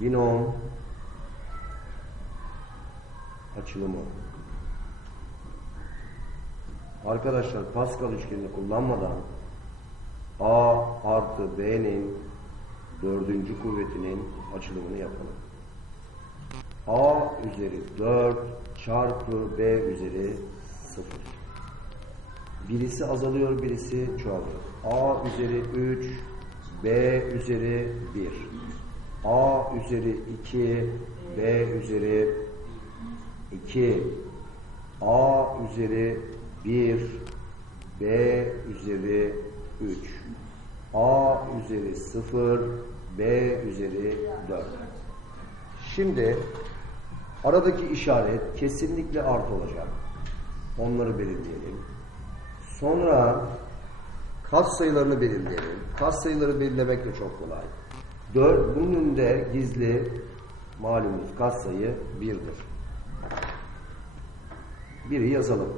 binom açılımı. Arkadaşlar Pascal üçgenini kullanmadan A artı B'nin dördüncü kuvvetinin açılımını yapalım. A üzeri 4 çarpı B üzeri 0. Birisi azalıyor, birisi çoğalıyor. A üzeri 3, B üzeri 1. A üzeri 2, B üzeri 2. A üzeri 1, B üzeri 3. A üzeri 0, B üzeri 4. Şimdi aradaki işaret kesinlikle artı olacak. Onları belirleyelim. Sonra kas sayılarını belirleyelim. Kas sayıları belirlemek de çok kolay. 4, bunun önünde gizli malumunuz kas sayı 1'dir. Biri yazalım.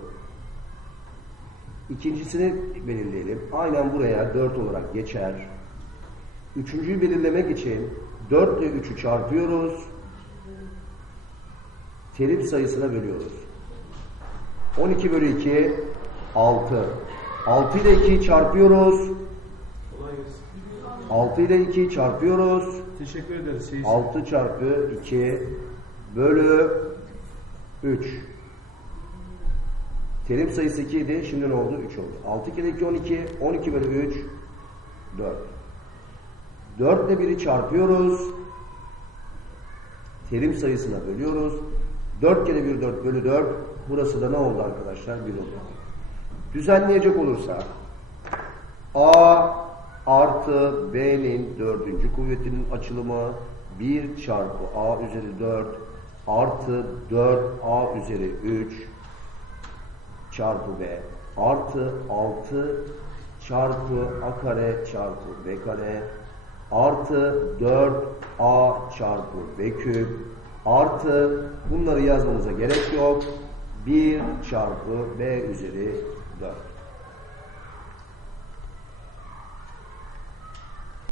İkincisini belirleyelim. Aynen buraya 4 olarak geçer. Üçüncüyü belirlemek için 4 ile 3'ü çarpıyoruz. Terim sayısına bölüyoruz. 12 bölü 2 6. 6 ile 2'yi çarpıyoruz. Kolay gelsin. 6 ile 2'yi çarpıyoruz. Teşekkür ederiz. Şey, 6 çarpı 2 bölü 3. Terim sayısı 2 idi. Şimdi ne oldu? 3 oldu. 6 kere 2 12. 12 bölü 3 4. 4 ile 1'i çarpıyoruz. Terim sayısına bölüyoruz. 4 kere 1 4 bölü 4. Burası da ne oldu arkadaşlar? 1 oldu. Düzenleyecek olursak A artı B'nin dördüncü kuvvetinin açılımı 1 çarpı A üzeri 4 artı 4 A üzeri 3 çarpı B artı 6 çarpı A kare çarpı B kare artı 4 A çarpı B küp artı bunları yazmamıza gerek yok. 1 çarpı B üzeri 4